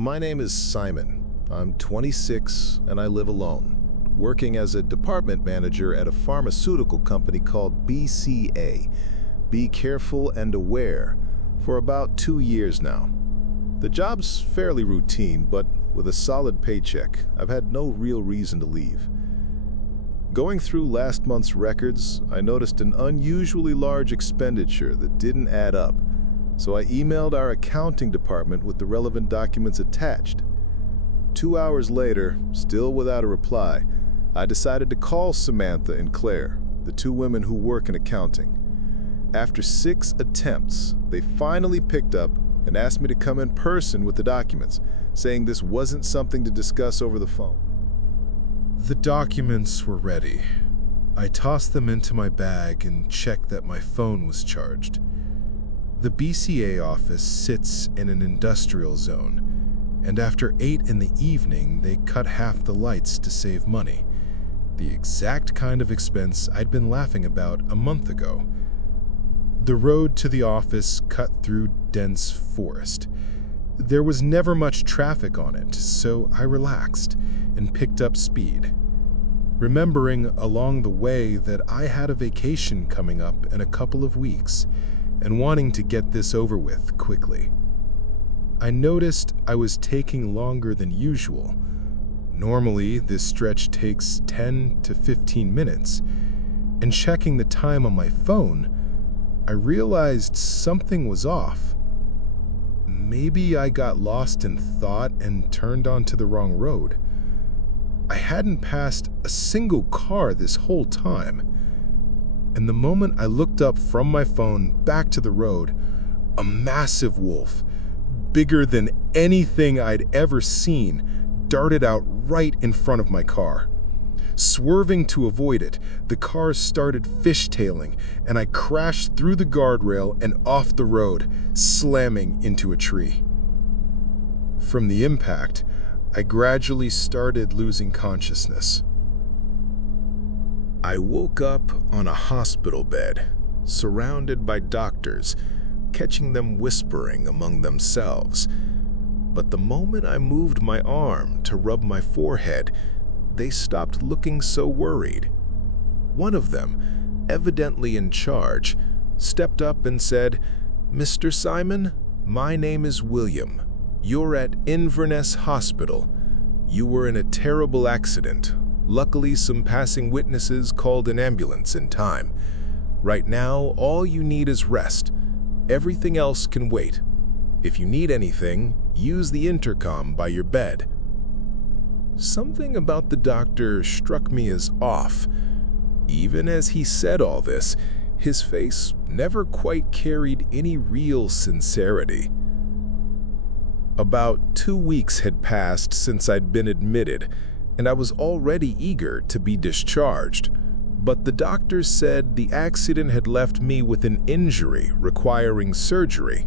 My name is Simon. I'm 26 and I live alone, working as a department manager at a pharmaceutical company called BCA, Be Careful and Aware, for about 2 years now. The job's fairly routine, but with a solid paycheck, I've had no real reason to leave. Going through last month's records, I noticed an unusually large expenditure that didn't add up, so I emailed our accounting department with the relevant documents attached. 2 hours later, still without a reply, I decided to call Samantha and Claire, the 2 women who work in accounting. After 6 attempts, they finally picked up and asked me to come in person with the documents, saying this wasn't something to discuss over the phone. The documents were ready. I tossed them into my bag and checked that my phone was charged. The BCA office sits in an industrial zone, and after 8 in the evening, they cut half the lights to save money. The exact kind of expense I'd been laughing about a month ago. The road to the office cut through dense forest. There was never much traffic on it, so I relaxed and picked up speed, remembering along the way that I had a vacation coming up in a couple of weeks and wanting to get this over with quickly. I noticed I was taking longer than usual. Normally, this stretch takes 10 to 15 minutes, and checking the time on my phone, I realized something was off. Maybe I got lost in thought and turned onto the wrong road. I hadn't passed a single car this whole time, and the moment I looked up from my phone back to the road, a massive wolf, bigger than anything I'd ever seen, darted out right in front of my car. Swerving to avoid it, the car started fishtailing, and I crashed through the guardrail and off the road, slamming into a tree. From the impact, I gradually started losing consciousness. I woke up on a hospital bed, surrounded by doctors, catching them whispering among themselves. But the moment I moved my arm to rub my forehead, they stopped looking so worried. One of them, evidently in charge, stepped up and said, "Mr. Simon, my name is William. You're at Inverness Hospital. You were in a terrible accident. Luckily, some passing witnesses called an ambulance in time. Right now, all you need is rest. Everything else can wait. If you need anything, use the intercom by your bed." Something about the doctor struck me as off. Even as he said all this, his face never quite carried any real sincerity. About 2 weeks had passed since I'd been admitted, and I was already eager to be discharged. But the doctor said the accident had left me with an injury requiring surgery.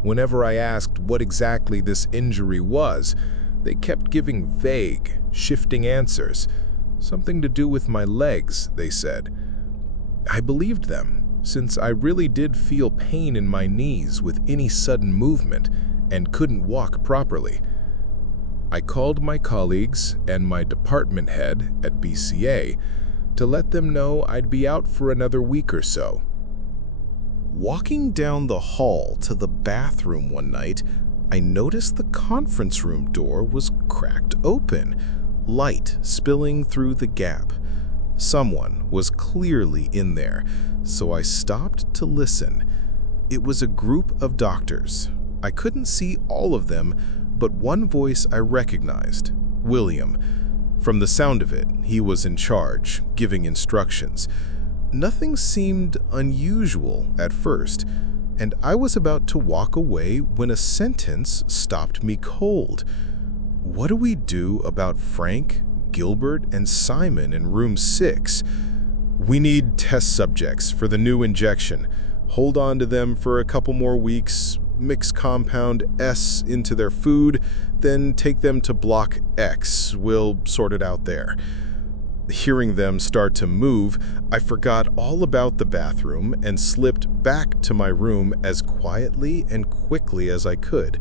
Whenever I asked what exactly this injury was, they kept giving vague, shifting answers. Something to do with my legs, they said. I believed them, since I really did feel pain in my knees with any sudden movement and couldn't walk properly. I called my colleagues and my department head at BCA to let them know I'd be out for another week or so. Walking down the hall to the bathroom one night, I noticed the conference room door was cracked open, light spilling through the gap. Someone was clearly in there, so I stopped to listen. It was a group of doctors. I couldn't see all of them, but one voice I recognized, William. From the sound of it, he was in charge, giving instructions. Nothing seemed unusual at first, and I was about to walk away when a sentence stopped me cold. What do we do about Frank, Gilbert, and Simon in room 6? We need test subjects for the new injection. Hold on to them for a couple more weeks, mix compound S into their food, then take them to block X. We'll sort it out there. Hearing them start to move, I forgot all about the bathroom and slipped back to my room as quietly and quickly as I could.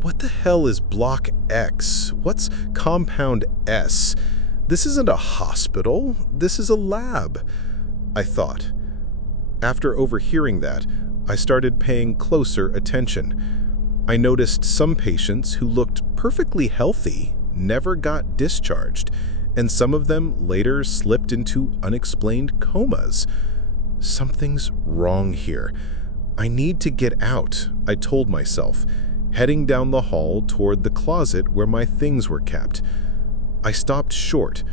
What the hell is Block X? What's Compound S? This isn't a hospital. This is a lab, I thought. After overhearing that, I started paying closer attention. I noticed some patients who looked perfectly healthy never got discharged, and some of them later slipped into unexplained comas. Something's wrong here. I need to get out, I told myself, heading down the hall toward the closet where my things were kept. I stopped short.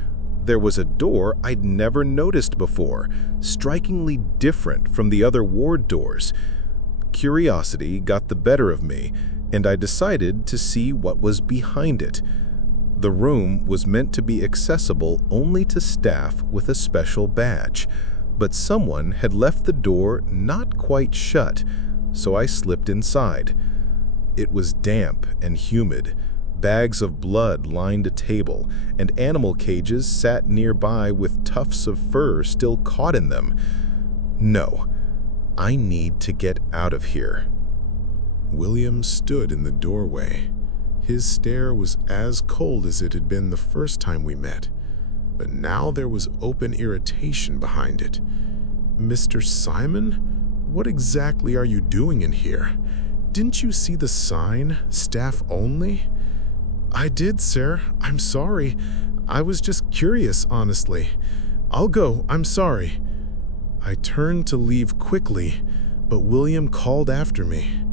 There was a door I'd never noticed before, strikingly different from the other ward doors. Curiosity got the better of me, and I decided to see what was behind it. The room was meant to be accessible only to staff with a special badge, but someone had left the door not quite shut, so I slipped inside. It was damp and humid. Bags of blood lined a table, and animal cages sat nearby with tufts of fur still caught in them. No, I need to get out of here. William stood in the doorway. His stare was as cold as it had been the first time we met, but now there was open irritation behind it. "Mr. Simon, what exactly are you doing in here? Didn't you see the sign, staff only?" "I did, sir. I'm sorry. I was just curious, honestly. I'll go. I'm sorry." I turned to leave quickly, but William called after me.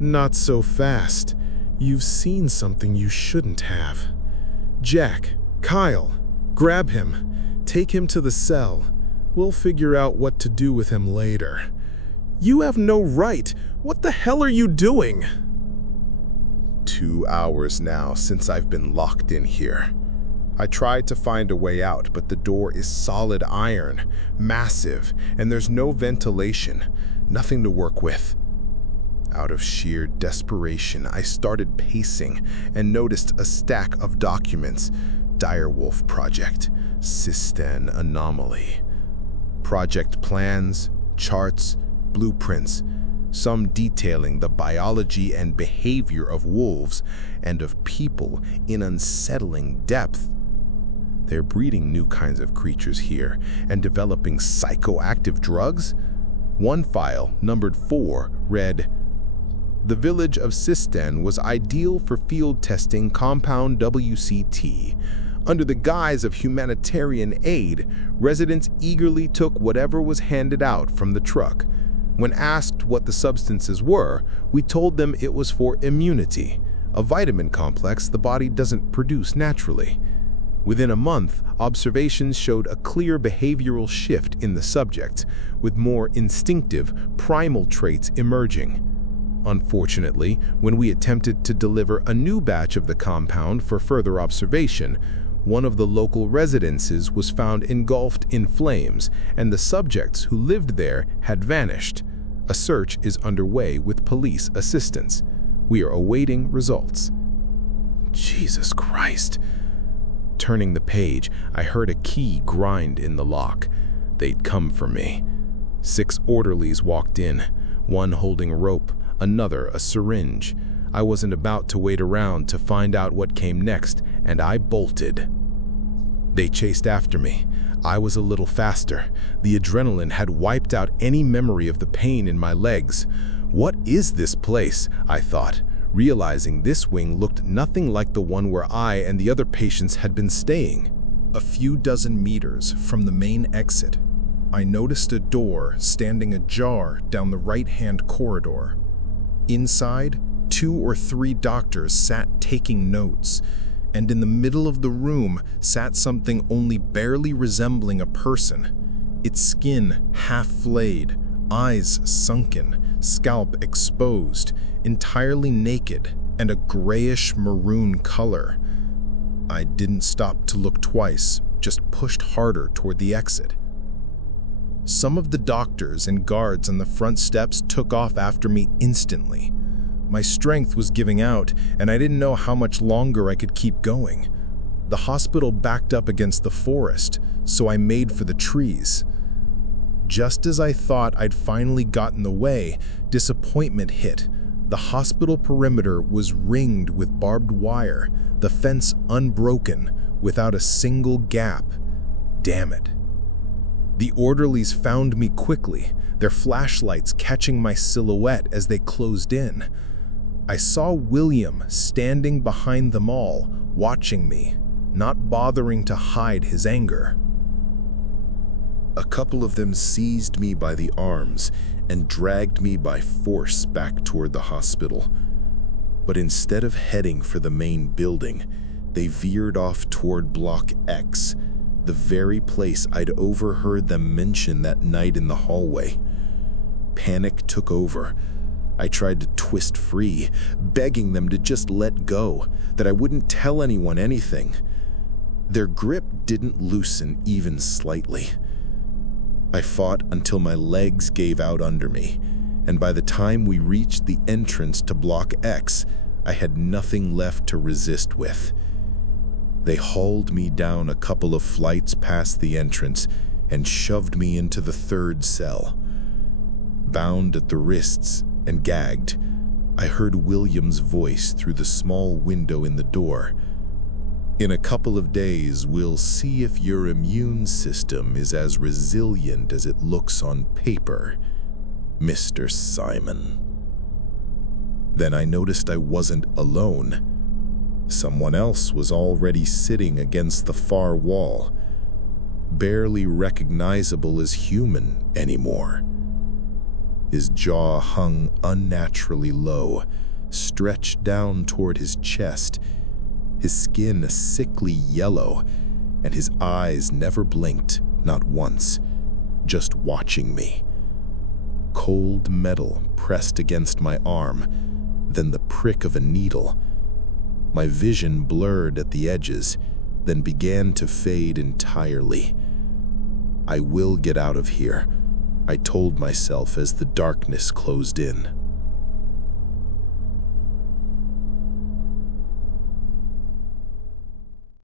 "Not so fast. You've seen something you shouldn't have. Jack, Kyle, grab him. Take him to the cell. We'll figure out what to do with him later." "You have no right. What the hell are you doing?" 2 hours now since I've been locked in here. I tried to find a way out, but the door is solid iron, massive, and there's no ventilation, nothing to work with. Out of sheer desperation, I started pacing and noticed a stack of documents. Direwolf Project, Systan Anomaly. Project plans, charts, blueprints, some detailing the biology and behavior of wolves and of people in unsettling depth. They're breeding new kinds of creatures here and developing psychoactive drugs. One file, numbered 4, read, "The village of Systan was ideal for field testing compound WCT. Under the guise of humanitarian aid, residents eagerly took whatever was handed out from the truck. When asked what the substances were, we told them it was for immunity, a vitamin complex the body doesn't produce naturally. Within a month, observations showed a clear behavioral shift in the subject, with more instinctive, primal traits emerging. Unfortunately, when we attempted to deliver a new batch of the compound for further observation, one of the local residences was found engulfed in flames, and the subjects who lived there had vanished. A search is underway with police assistance. We are awaiting results." Jesus Christ. Turning the page, I heard a key grind in the lock. They'd come for me. 6 orderlies walked in, one holding a rope, another a syringe. I wasn't about to wait around to find out what came next, and I bolted. They chased after me. I was a little faster. The adrenaline had wiped out any memory of the pain in my legs. What is this place? I thought, realizing this wing looked nothing like the one where I and the other patients had been staying. A few dozen meters from the main exit, I noticed a door standing ajar down the right-hand corridor. Inside, 2 or 3 doctors sat taking notes, and in the middle of the room sat something only barely resembling a person. Its skin half-flayed, eyes sunken, scalp exposed, entirely naked, and a grayish-maroon color. I didn't stop to look twice, just pushed harder toward the exit. Some of the doctors and guards on the front steps took off after me instantly. My strength was giving out, and I didn't know how much longer I could keep going. The hospital backed up against the forest, so I made for the trees. Just as I thought I'd finally gotten away, disappointment hit. The hospital perimeter was ringed with barbed wire, the fence unbroken, without a single gap. Damn it. The orderlies found me quickly, their flashlights catching my silhouette as they closed in. I saw William standing behind them all, watching me, not bothering to hide his anger. A couple of them seized me by the arms and dragged me by force back toward the hospital. But instead of heading for the main building, they veered off toward Block X, the very place I'd overheard them mention that night in the hallway. Panic took over. I tried to twist free, begging them to just let go, that I wouldn't tell anyone anything. Their grip didn't loosen even slightly. I fought until my legs gave out under me, and by the time we reached the entrance to Block X, I had nothing left to resist with. They hauled me down a couple of flights past the entrance and shoved me into the third cell. Bound at the wrists and gagged, I heard William's voice through the small window in the door. "In a couple of days, we'll see if your immune system is as resilient as it looks on paper, Mr. Simon." Then I noticed I wasn't alone. Someone else was already sitting against the far wall, barely recognizable as human anymore. His jaw hung unnaturally low, stretched down toward his chest, his skin a sickly yellow, and his eyes never blinked, not once, just watching me. Cold metal pressed against my arm, then the prick of a needle. My vision blurred at the edges, then began to fade entirely. I will get out of here, I told myself as the darkness closed in.